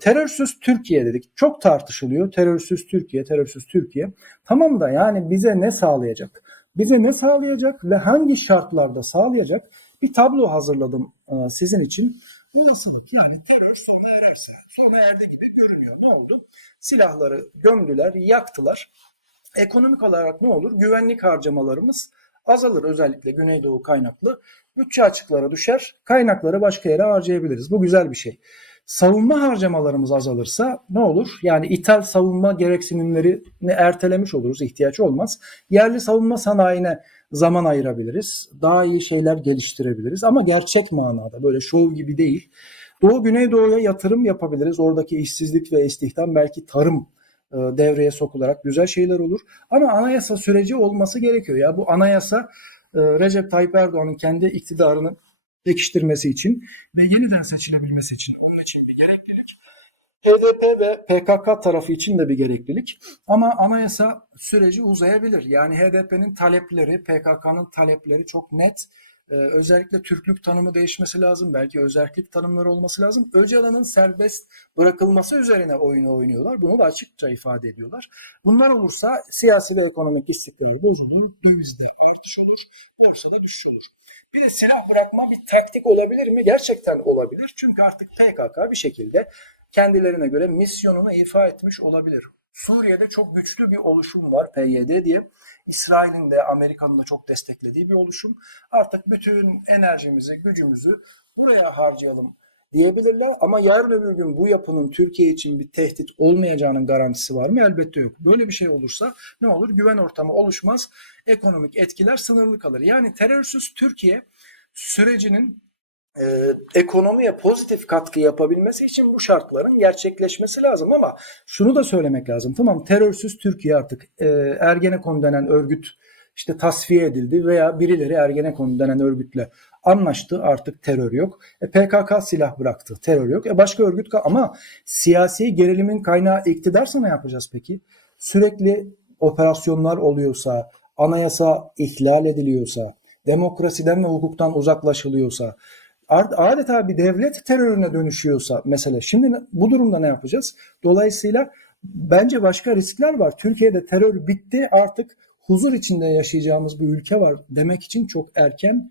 terörsüz Türkiye dedik. Çok tartışılıyor. Terörsüz Türkiye, terörsüz Türkiye. Tamam da yani bize ne sağlayacak? Bize ne sağlayacak ve hangi şartlarda sağlayacak? Bir tablo hazırladım e, sizin için. Olasılık yani terör sona ererse, sona erdi gibi görünüyor. Ne oldu? Silahları gömdüler, yaktılar. Ekonomik olarak ne olur? Güvenlik harcamalarımız azalır özellikle Güneydoğu kaynaklı. Bütçe açıklara düşer, kaynakları başka yere harcayabiliriz. Bu güzel bir şey. Savunma harcamalarımız azalırsa ne olur? Yani ithal savunma gereksinimlerini ertelemiş oluruz, ihtiyaç olmaz. Yerli savunma sanayine zaman ayırabiliriz. Daha iyi şeyler geliştirebiliriz ama gerçek manada böyle şov gibi değil. Doğu Güneydoğu'ya yatırım yapabiliriz. Oradaki işsizlik ve istihdam belki tarım e, devreye sokularak güzel şeyler olur. Ama anayasa süreci olması gerekiyor. Ya bu anayasa e, Recep Tayyip Erdoğan'ın kendi iktidarını pekiştirmesi için ve yeniden seçilebilmesi için için bir gereklilik. HDP ve PKK tarafı için de bir gereklilik. Ama anayasa süreci uzayabilir. Yani HDP'nin talepleri, PKK'nın talepleri çok net. Ee, özellikle Türklük tanımı değişmesi lazım. Belki özellik tanımları olması lazım. Öcalan'ın serbest bırakılması üzerine oyunu oynuyorlar. Bunu da açıkça ifade ediyorlar. Bunlar olursa siyasi ve ekonomik istikrarı bozulur. Dövizde artış olur. Borsada düşüş olur. Bir de silah bırakma bir taktik olabilir mi? Gerçekten olabilir. Çünkü artık PKK bir şekilde kendilerine göre misyonunu ifa etmiş olabilir. Suriye'de çok güçlü bir oluşum var PYD diye. İsrail'in de Amerika'nın da çok desteklediği bir oluşum. Artık bütün enerjimizi, gücümüzü buraya harcayalım diyebilirler. Ama yarın öbür gün bu yapının Türkiye için bir tehdit olmayacağının garantisi var mı? Elbette yok. Böyle bir şey olursa ne olur? Güven ortamı oluşmaz. Ekonomik etkiler sınırlı kalır. Yani terörsüz Türkiye sürecinin e, ekonomiye pozitif katkı yapabilmesi için bu şartların gerçekleşmesi lazım ama şunu da söylemek lazım. Tamam terörsüz Türkiye artık e, Ergenekon denen örgüt işte tasfiye edildi veya birileri Ergenekon denen örgütle anlaştı artık terör yok. E, PKK silah bıraktı terör yok. E, başka örgüt ama siyasi gerilimin kaynağı iktidarsa ne yapacağız peki? Sürekli operasyonlar oluyorsa, anayasa ihlal ediliyorsa, demokrasiden ve hukuktan uzaklaşılıyorsa, adeta bir devlet terörüne dönüşüyorsa mesela şimdi bu durumda ne yapacağız? Dolayısıyla bence başka riskler var. Türkiye'de terör bitti artık huzur içinde yaşayacağımız bir ülke var demek için çok erken